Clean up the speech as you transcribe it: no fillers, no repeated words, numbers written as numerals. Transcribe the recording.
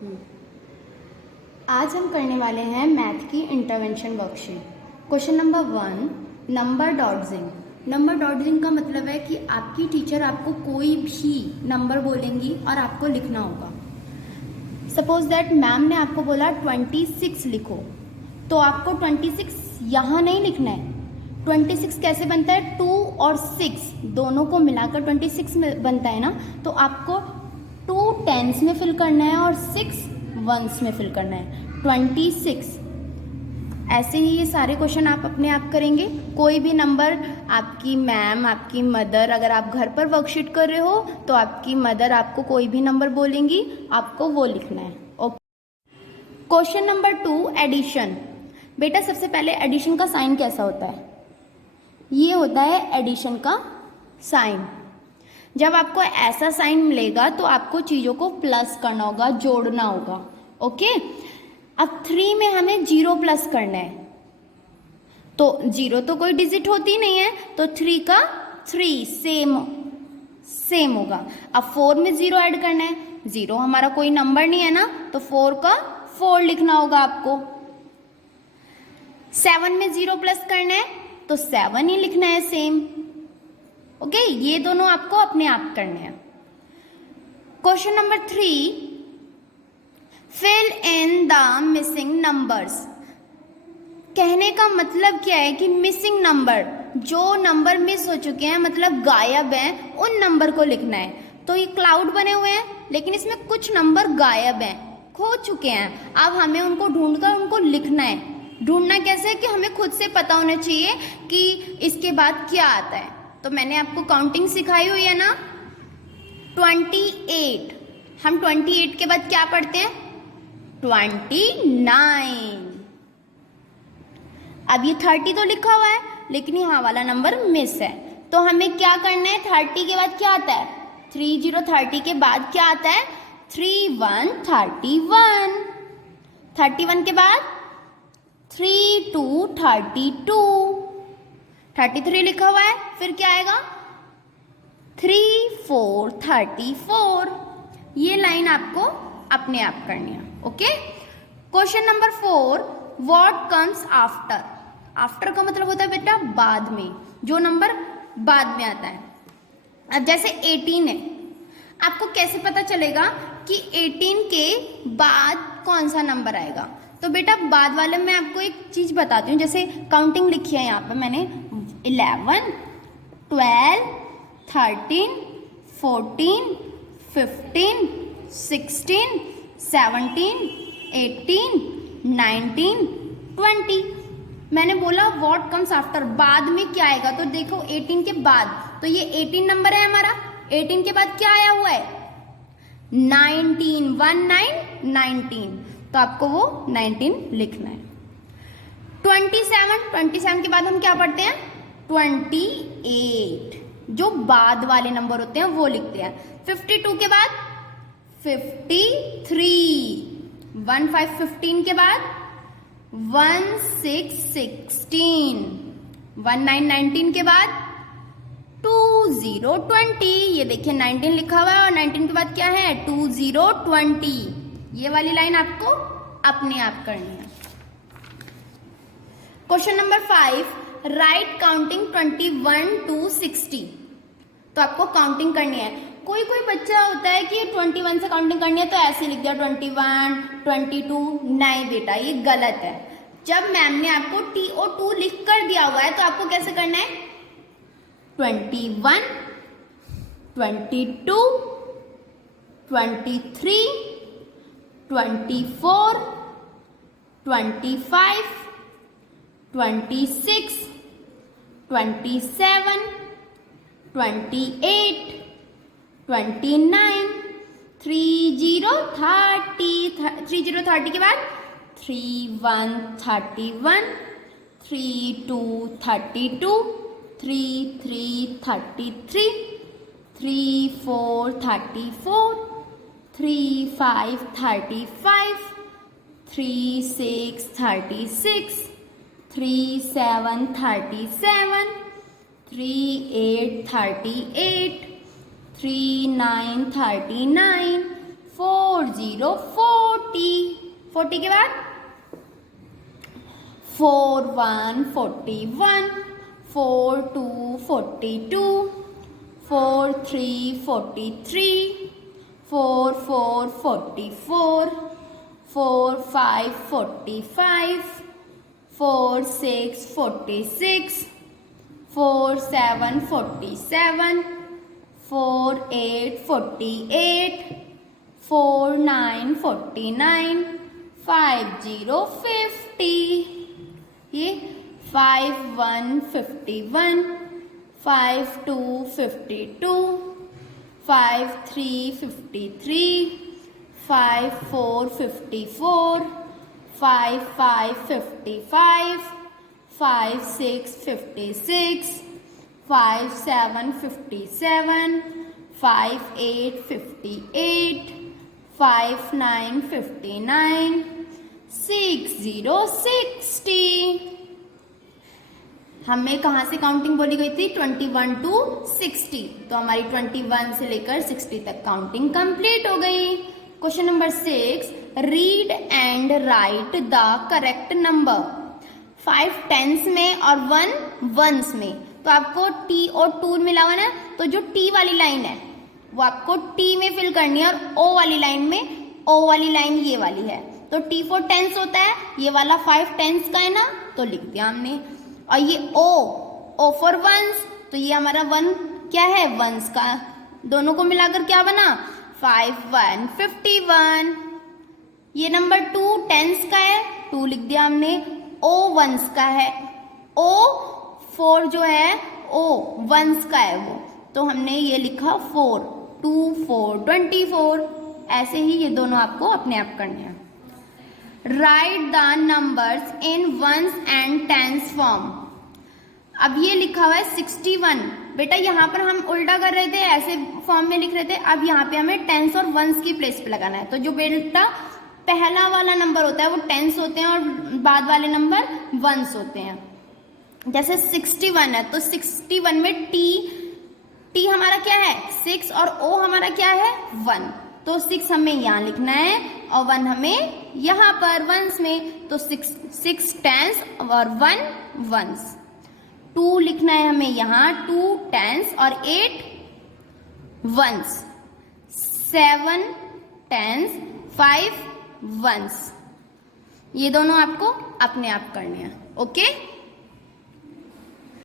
हम्म। आज हम करने वाले हैं मैथ की intervention worksheet. Question number 1, number डॉट्सिंग। नंबर डॉट्सिंग का मतलब है कि आपकी टीचर आपको कोई भी नंबर बोलेंगी और आपको लिखना होगा। सपोज दैट मैम ने आपको बोला 26 लिखो, तो आपको 26 यहाँ नहीं लिखना है। 26 कैसे बनता है? 2 और 6 दोनों को मिलाकर 26 में बनता है ना, तो आपको 2 टेंस में फिल करना है और 6 वंस में फिल करना है। 26। ऐसे ही ये सारे क्वेश्चन आप अपने आप करेंगे। कोई भी नंबर आपकी मैम, आपकी मदर, अगर आप घर पर वर्कशीट कर रहे हो तो आपकी मदर आपको कोई भी नंबर बोलेंगी, आपको वो लिखना है। ओके। Question number 2, addition. बेटा सबसे पहले एडिशन का साइन कैसा होता है? ये होता है एडिशन का साइन। जब आपको ऐसा साइन मिलेगा तो आपको चीज़ों को प्लस करना होगा, जोड़ना होगा। ओके। अब 3 में हमें 0 प्लस करना है, तो 0 तो कोई डिजिट होती नहीं है, तो 3 का 3 सेम होगा। अब 4 में 0 ऐड करना है, 0 हमारा कोई नंबर नहीं है ना, तो 4 का 4 लिखना होगा आपको। 7 में 0 प्लस करना है, तो 7 ही लिखना है सेम। ओके, ये दोनों आपको अपने आप करने हैं। Question number 3, fill in the missing numbers. कहने का मतलब क्या है कि मिसिंग नंबर, जो नंबर मिस हो चुके हैं मतलब गायब हैं, उन नंबर को लिखना है। तो ये क्लाउड बने हुए हैं लेकिन इसमें कुछ नंबर गायब हैं, खो चुके हैं। अब हमें उनको ढूंढकर उनको लिखना है। ढूंढना कैसे है कि हमें खुद से पता होना चाहिए कि इसके बाद क्या आता है। तो मैंने आपको काउंटिंग सिखाई हुई है ना, 28। हम 28 के बाद क्या पढ़ते हैं? 29। अब ये 30 तो लिखा हुआ है लेकिन यहाँ वाला नंबर मिस है, तो हमें क्या करना है? 30 के बाद क्या आता है? 30 के बाद क्या आता है? 31 31। 31 के बाद 32 32। 33 लिखा हुआ है, फिर क्या आएगा? 34 34। ये लाइन आपको अपने आप करनी है। Okay. Question number 4, what comes after. After का मतलब होता है बेटा बाद में, जो नंबर बाद में आता है। अब जैसे 18 है, आपको कैसे पता चलेगा कि 18 के बाद कौन सा नंबर आएगा? तो बेटा बाद वाले में आपको एक चीज बताती हूँ। जैसे काउंटिंग लिखी है यहाँ पे मैंने, 11 12 13 14 15 16 17 18 19 20। मैंने बोला व्हाट कम्स आफ्टर, बाद में क्या आएगा? तो देखो 18 के बाद, तो ये 18 नंबर है हमारा। 18 के बाद क्या आया हुआ है? 19 19, तो आपको वो 19 लिखना है। 27 के बाद हम क्या पढ़ते हैं? 28। जो बाद वाले नंबर होते हैं वो लिखते हैं। 52 के बाद 53। 15 के बाद 16 16। 19 के बाद 20 20। ये देखिए 19 लिखा हुआ है और 19 के बाद क्या है? 20 20। ये वाली लाइन आपको अपने आप करनी है। Question number 5, right counting 21 to 60। तो आपको काउंटिंग करनी है। कोई कोई बच्चा होता है कि 21 से काउंटिंग करनी है तो ऐसे लिख दिया 21 22। नहीं बेटा, ये गलत है। जब मैम ने आपको TO2 लिख कर दिया हुआ है तो आपको कैसे करना है? 21 22 23 24 25 26 27 28 29 30 30 के बाद 31 31 32 32 33 33 34 34 35 35 36 36 37 37 38 38 39 39 40 40 40 के बाद 4 1 41, 4 2 42, 4 3 43, 4 4 44, 4 5 45, 4 6 46, 4 7 47, 4 8 48, 4 9 49, 5 0 50, ये 5 1 51, 5 2 52, 5 3 53, 5 4 54, 5 5 55, 5 6 56, 5 7 57, 5 8 58, 5 9 59, 6 0 60। हमें कहाँ से काउंटिंग बोली गई थी? 21 टू 60। तो हमारी 21 से लेकर 60 तक काउंटिंग कंप्लीट हो गई। Question number 6, read and write the correct number. 5 tens में और 1 वंस में। तो आपको टी और टू मिला हुआ ना, तो जो टी वाली लाइन है वो आपको टी में फिल करनी है और ओ वाली लाइन में ओ वाली लाइन ये वाली है। तो टी फॉर टेंस होता है, ये वाला 5 टेंस का है ना, तो लिख दिया हमने। और ये ओ फॉर वंस, तो ये हमारा 1 क्या है? वंस का। दोनों को मिलाकर क्या बना? 5 1 51। ये नंबर 2 टेंस का है, 2 लिख दिया हमने। ओ वंस का है, ओ 4 जो है ओ वंस का है वो, तो हमने ये लिखा 4, 2 4 24। ऐसे ही ये दोनों आपको अपने आप करने हैं। Write the numbers in ones and tens form. अब ये लिखा हुआ है 61। बेटा यहाँ पर हम उल्टा कर रहे थे, ऐसे फॉर्म में लिख रहे थे। अब यहाँ पे हमें टेंस और वंस की प्लेस पे लगाना है। तो जो बेटा पहला वाला नंबर होता है वो टेंस होते हैं और बाद वाले नंबर वंस होते हैं। जैसे 61 है तो 61 में टी हमारा क्या है? 6 और ओ हमारा क्या है? 1। तो 6 हमें यहाँ लिखना है और 1 हमें यहाँ पर वंस में। तो 6 टेंस और 1 वंस। 2 लिखना है हमें यहाँ, 2 टेंस और 8 वंस। 7 tense 5 once. ये दोनों आपको अपने आप करने हैं। ओके।